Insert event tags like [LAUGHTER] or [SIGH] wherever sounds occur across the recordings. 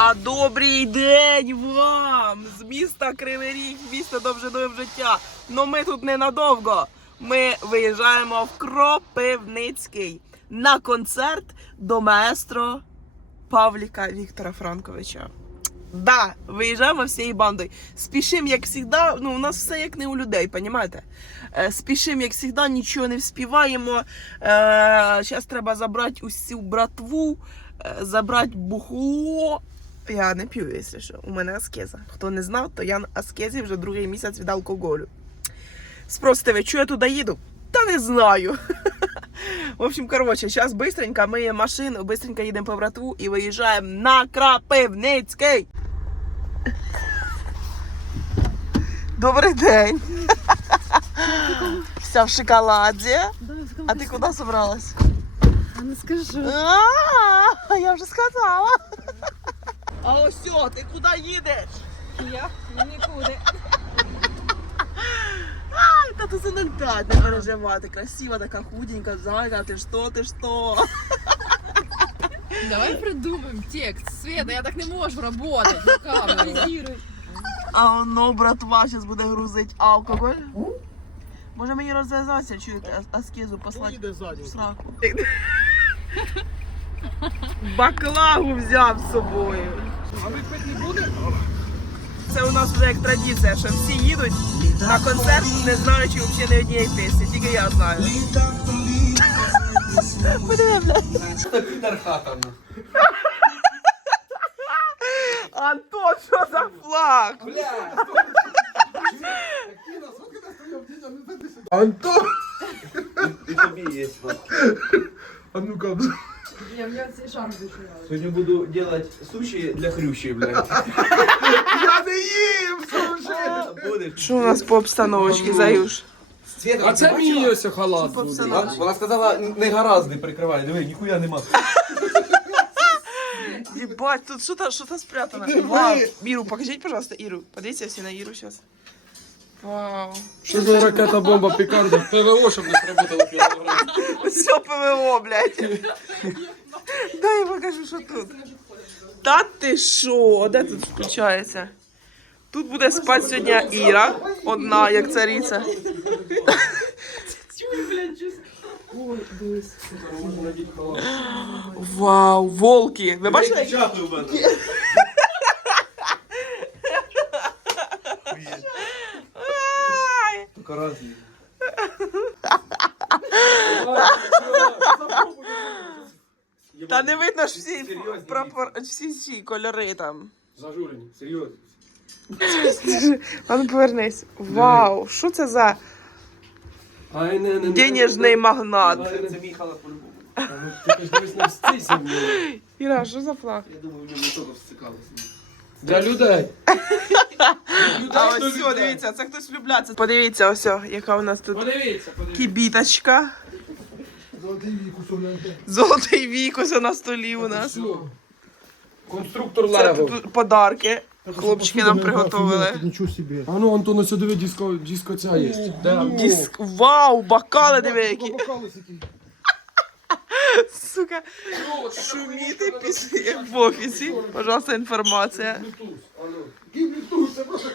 А добрий день вам з міста Кривий Ріг, міста довжиною життя. Но ми тут ненадовго. Ми виїжджаємо в Кропивницький на концерт до маестро Павліка Віктора Франковича. Да, виїжджаємо всією бандою. Спішим, як завжди, ну у нас все як не у людей, понімаєте? Е, Спішим, як завжди, нічого не вспіваємо. Е, Зараз треба забрати усю братву, е, забрати бухло. Я не п'ю, якщо що. У мене аскеза. Хто не знав, то я на аскезі вже другий місяць від алкоголю. Спросите ви, чого я туди їду? Та не знаю. [LAUGHS] В общем, короче, зараз быстренько миємо машину, быстренько їдемо по братву і виїжджаємо на Крапивницький. [LAUGHS] Добрий день. Вся в шоколаді. А ти куди собралась? А не скажу. А, я вже сказала. А ось о, ти куди їдеш? Я нікуди. Ай, Та ти за 0,5 не переживати. Красива така худенька, зайка, ти що, ти що? Давай придумаем текст. Света, я так не можу работать. [LAUGHS] А воно, братва, зараз буде грузить алкоголь. Може мені розв'язатися, чуєте, аскезу послати в сраку. Баклагу взяв з собою. А ви пити не буде? Це у нас вже як традиція, що всі їдуть на концерт, не знаючи взагалі ні однієї пісні, тільки я знаю. Антон, що за флаг? Антон! І тобі є. А ну-ка. Я в нього цей шар вишивала. Сьогодні буду делать суші для хрющі, блядь. [LAUGHS] Я не їм! Будеш. Що у нас по обстановочці, Заюш? Света, А це ти мій бачила? ось халат буде. все А? Вона сказала, не гаразди прикривай. Диви, ніхуя нема. Ебать, тут что-то что спрятано. Вау. Иру, покажите, пожалуйста, Иру. Подивіться всі на Иру сейчас. Вау. Що за ракета бомба Пікардо? ПВО, щоб не сработало кілограм. Все ПВО, блядь. Дай я покажу, що тут. Та ти що? Де тут включається? Тут буде спати сьогодні Іра, одна, як цариця. Вау, волки. Ви бачили? Тільки разні. Та не видно ж всі прапор, всі ці кольори там. Зажурені, серйозно. А ну повернись. Вау, що це за Ай, не, не, не. денежний магнат? Це, це мій халат по-любому. Ну, Ти ж дивись, не встися в. Іра, що за флаг? Я думаю, в ньому теж всикалося. Для людей. А ось все, дивіться, це хтось влюбляться. Подивіться, ось, яка у нас тут Подивіться, подивіться. кібіточка. Золотий вік ось на столі у нас. Все. Конструктор Це Лего. тут подарки. Хлопчики нам приготували. Нічого собі. А ну, Антон, ось диви, диско, диско ця є. Диск. Вау, бокали диви які. Сука. Шуміти після в офісі. Пожалуйста, інформація.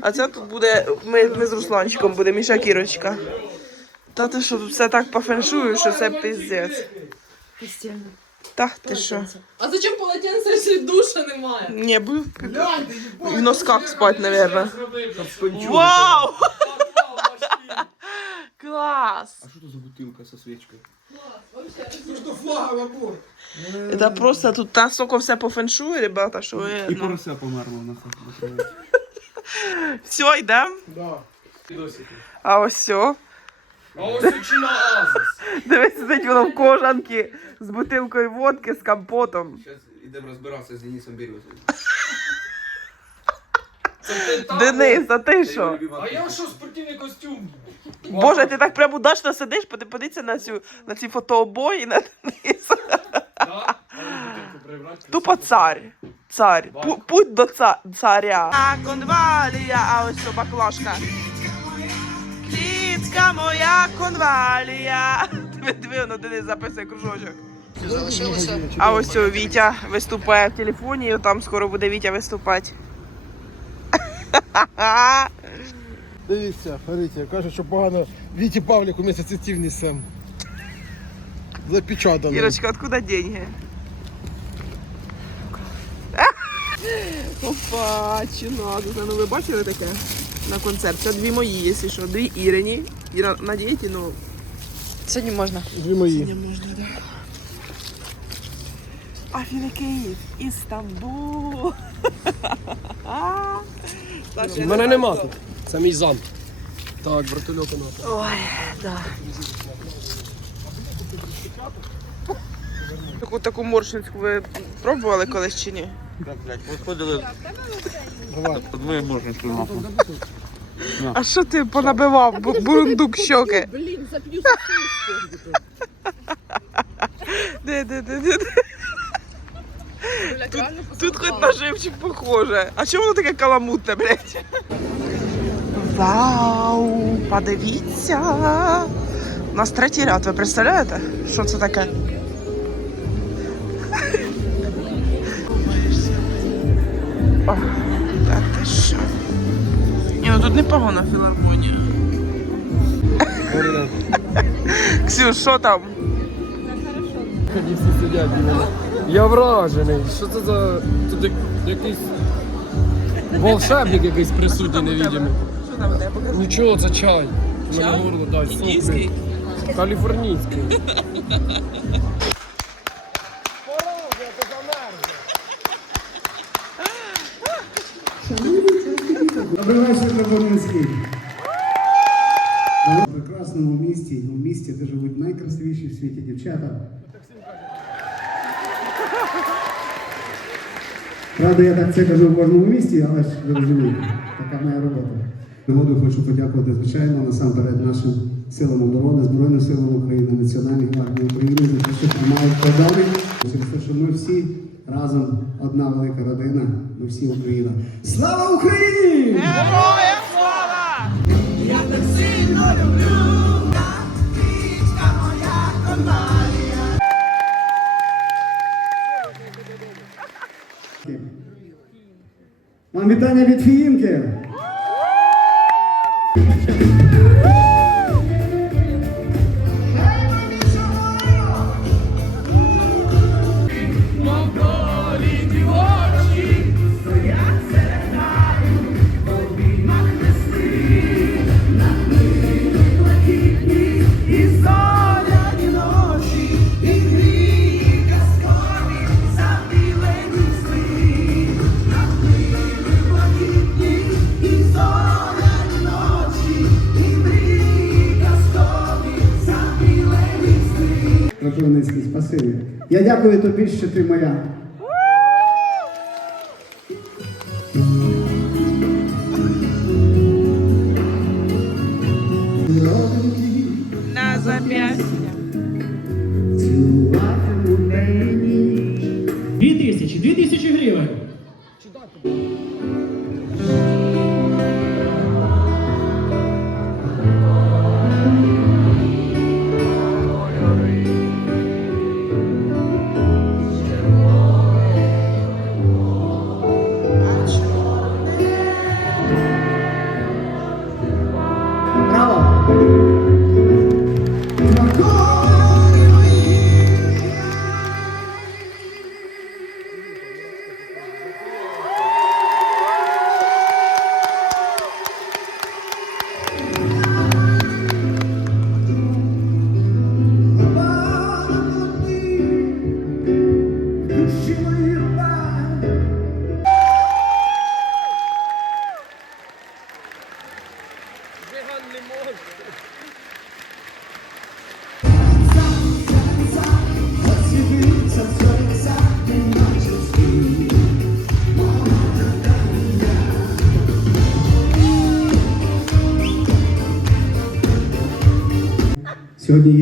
А це тут буде. Ми, ми з Русланчиком будемо і Шакірочка. Та ти що, тут все так по феншую, що це піздець. Постельно. Та ти що? А зачем полотенце, якщо душа немає? Не, буду в носках спать, наверное. Вау! Класс! А що це за бутилка со свічкою? Это просто тут настолько все по фэншую, ребята, що ви... І Ну. порося померла на хату. Все, йдем. Да. А ось все. А ось учина Азис. Дивись, сидить воно в кожанці з бутилкою водки, з компотом. Зараз йдемо розбиратися з Денисом Березовим. Це ти там. Денис, а ти що? А я що, спортивний костюм? Боже, ти так прям удачно сидиш, поди- подивися на цю на ці фотообої на Денис. Да? А ну, бутилку прибрати. Тупо цар. Цар. Пу- Путь до ца- царя. А конвалія, а ось що баклажка. Квітка моя конвалія. Диви, диви, воно Денис записує кружочок. А ось о, Вітя виступає в телефоні, і там скоро буде Вітя виступати. Дивіться, Харитія, каже, що погано Віті Павліку місяці ців несем. Запечатано. Ірочка, откуда деньги? [LAUGHS] Опа, чи надо. Ну ви бачили таке на концерт? Це дві мої, якщо що, дві Ірині. Іра на дієті, ну Сьогодні можна. Дві мої. не можна, да. Афіни Київ, Істамбул. [LAUGHS] У мене нема тут. Це мій зам. Так, братульок у нас. Ой, да. Таку таку моршинську ви пробували колись чи ні? Давай. А що ти понабивав бу- бурундук щоки? Блін, зап'ю Де, де, де, де, де? Тут хоч на живчик похоже. А чому воно таке каламутне, блядь? Вау! Подивіться! У нас третій ряд, ви представляєте? Що це таке? О, та ти що? Ні, ну тут непогана філармонія. Ксюш, що там? Тоді всі сидять. дивляться. Я вражений. Що це за. Тут як- якийсь волшебник якийсь присутній невидимий. Що там у тебе? Покажи. Нічого, це чай. У мене Чай? горло, дай, Індійський? сопли. Каліфорнійський. Добрий вечір, Кропивницький. В прекрасному місті, в місті, де живуть найкрасивіші в світі дівчата. Правда, я так це кажу в кожному місті, але ж ви розумієте, така моя робота. Нагоду хочу подякувати, звичайно, насамперед нашим силам оборони, Збройним силам України, Національній гвардії України за те, що тримають кордони, через те, що ми всі разом одна велика родина, ми всі Україна. Слава Україні! Героям слава! Вам вітання від Фіїнки. Кропивницький, спасибі. Я дякую тобі, що ти моя.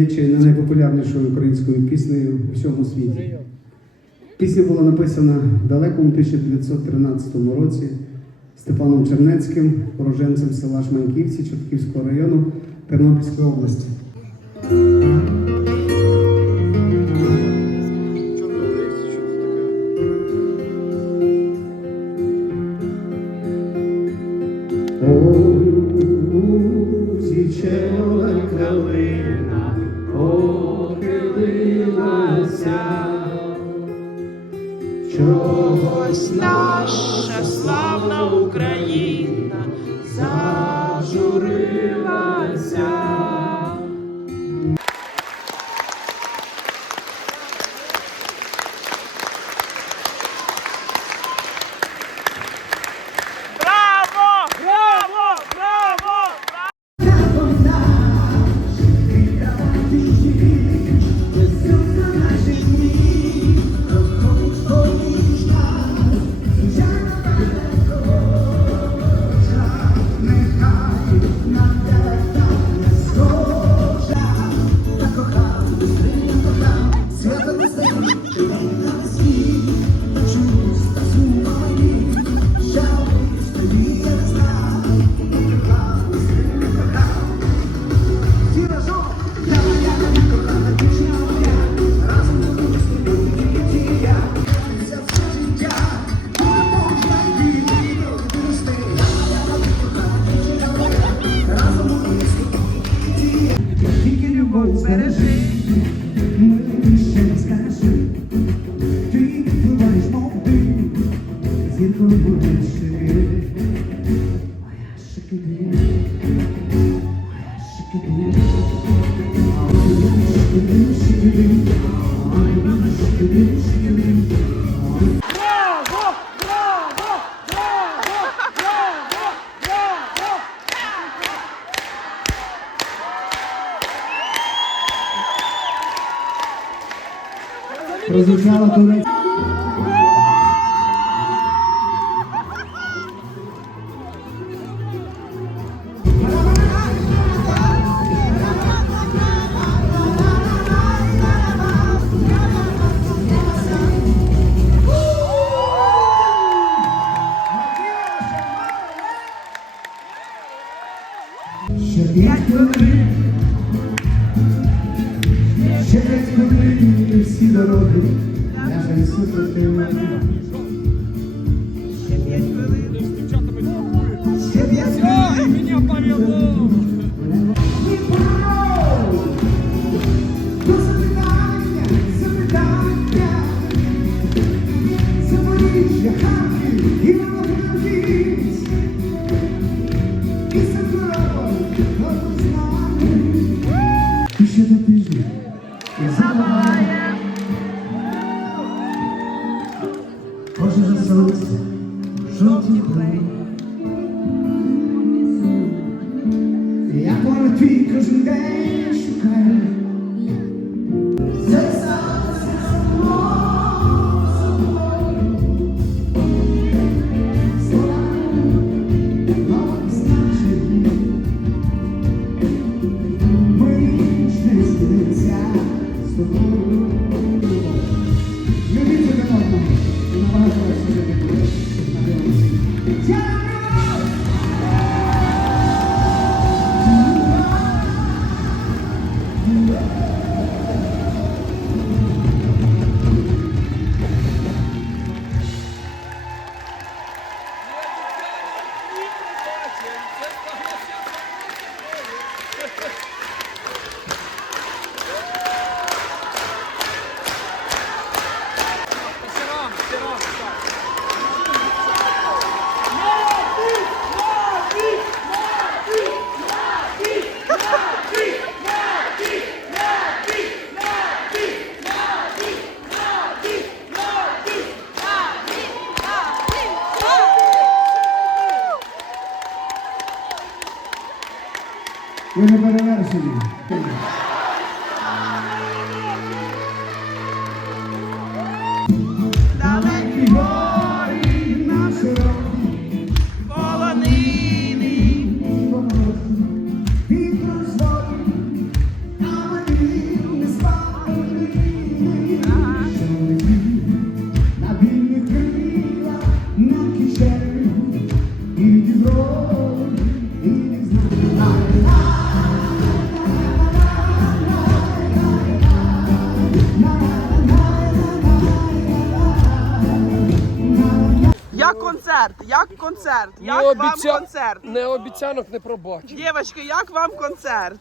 є чи не найпопулярнішою українською піснею у всьому світі. Пісня була написана в далекому 1913 році Степаном Чернецьким, уроженцем села Шманківці Чортківського району Тернопільської області. Ой, dedicada durante... cause you dance, you can. Viene para. Концерт? Як концерт? Не Як вам обіця- концерт? Не обіцянок не пробачу. Дівчатки, як вам концерт?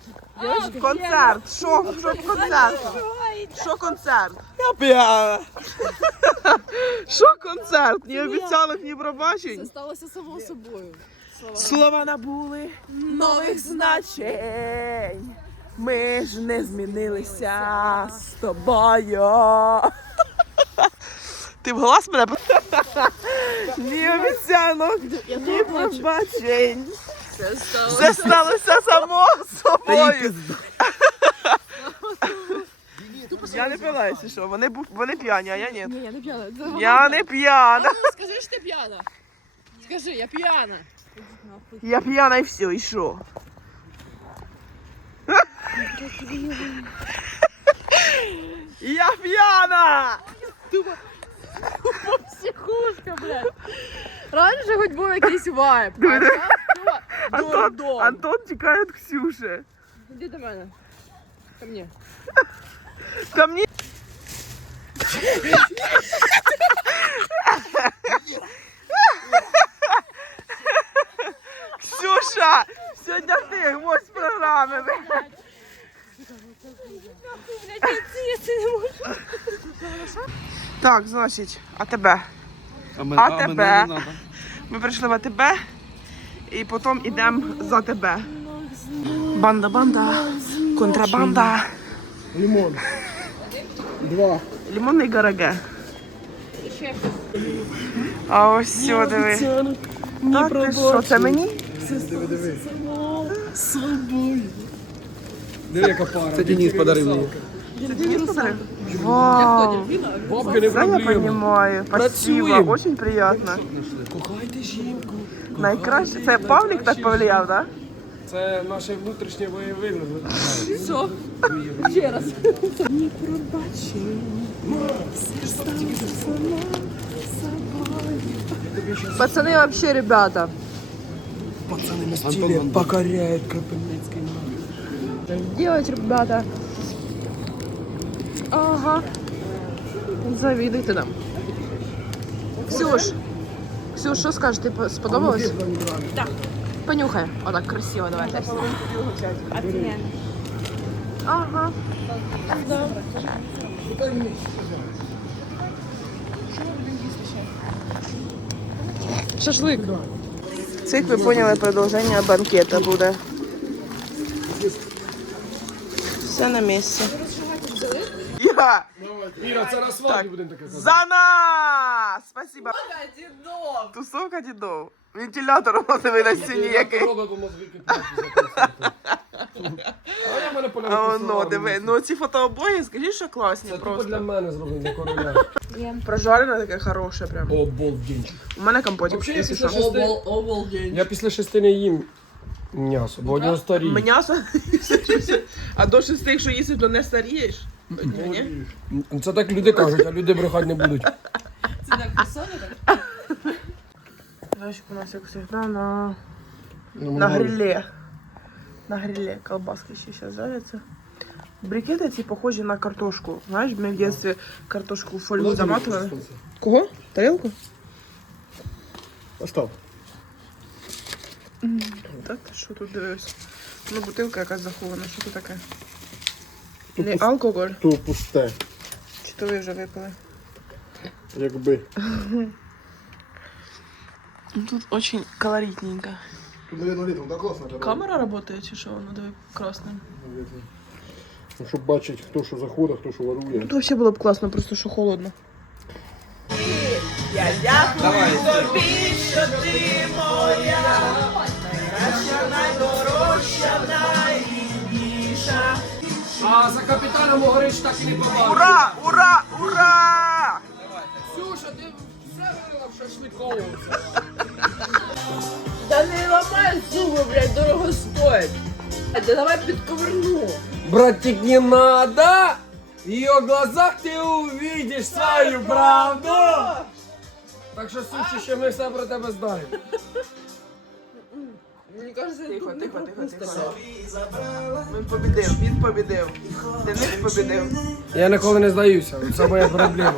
Концерт. Що, що концерт? Що концерт? Я п'яна. Що концерт? Ні обіцянок, ні пробачень. Сталося само собою. Слова набули нових значень. Ми ж не змінилися з тобою. Ти в голос мене? Ні обіцянок, ні пробачень. Це. Все сталося само собою. Я не пила, якщо що. Вони, бу- вони п'яні, а я ні. Ні, я не п'яна. Я не п'яна. Скажи, що ти п'яна. Скажи, я п'яна. Я п'яна і все, і що? Я п'яна! Психушка, блядь. Раніше хоч був якийсь вайб. А зараз Антон, [LAUGHS] дурдом. Антон тікає від Ксюші. Іди до мене. Ко мне. Ко мне. [LAUGHS] Так, значить, а тебе? А, ми, А мене тебе? не надо. Ми прийшли в АТБ і потім йдемо за тебе. Банда, банда, контрабанда. Лимон. Два. Лимонний гараге. А ось все, диви. Так, ти що, це мені? Диви, диви. Диви, яка пара. Це Денис подарив мені. Це Денис подарив? Вау, Бабки не да, я проблема. понимаю. Спасибо, Працюємо. очень приятно. Кохайте жінку. Найкраще. Це Павлік так повлияв, так? Це наше внутрішнє бойове. Все. Ще раз. Пацаны вообще, ребята. Пацани на стилі покоряють Кропивницький. Делать, ребята. Ага. Завидуйте нам. Ксюш. Ксюш, що по- сподобалось? Так. Понюхай. Отак красиво, давай. тест. Ага. Шашлик. Це, як ви поняли, продовження банкета буде. Все на місці. Я! Іра, це на свадьбі будемо таке казати. За нас! Спасибо. Тусовка дідов. Вентилятор у тебе на стіні який. А воно, диви. Ну ці фотообої, скажи, що класні Це тупо для мене зроблено для короля. Прожарене таке хороше прям. Обалденчик. У мене компотик, якщо після що. шести... Обалдень. Я після шести не їм м'ясо, бо одного старі. М'ясо? [LAUGHS] А до шести, якщо їсти, то не старієш? Ні? Це так люди кажуть, а люди брехати не будуть. Це так писано так? Значить, у нас як завжди на, Ну, на ну, гриле. На гриле колбаски ще сейчас жарятся. Брикети ці похожі на картошку. Знаєш, ми в дитинстві картошку в фольгу заматували. Кого? Тарілку? Остав. Так, ти що тут дивись? Ну, бутилка якась захована, що це таке? Не алкоголь? То пусте, Чи то ви вже випили? якби. [LAUGHS] Ну, Тут очень колоритненько. Тут, наверное, літом, так класно. коли- Камера работает чи що? Ну, диви, красним. Наверно. Ну, щоб бачити, хто що заходить, хто що ворує. Тут взагалі було б класно, просто що холодно. Я дякую тобі, що ти моя, найкраща, найдорожча, найрідніша. А за капітаном Огорич так і не побачив. Ура! Ура! Ура! Ксюша, ти все вирила в шашликову. Да не ламай зуби, блядь, дорого стоїть. Да давай підковерну. Братик, не надо! В ее глазах ты увидишь свою правду! Так що, суші, ще ми все про тебе знаємо. Мені кажется, Тихо, тихо, тихо, тихо. Він побідив, він побідив. Денис побідив. Я ніколи не здаюся, це моя проблема.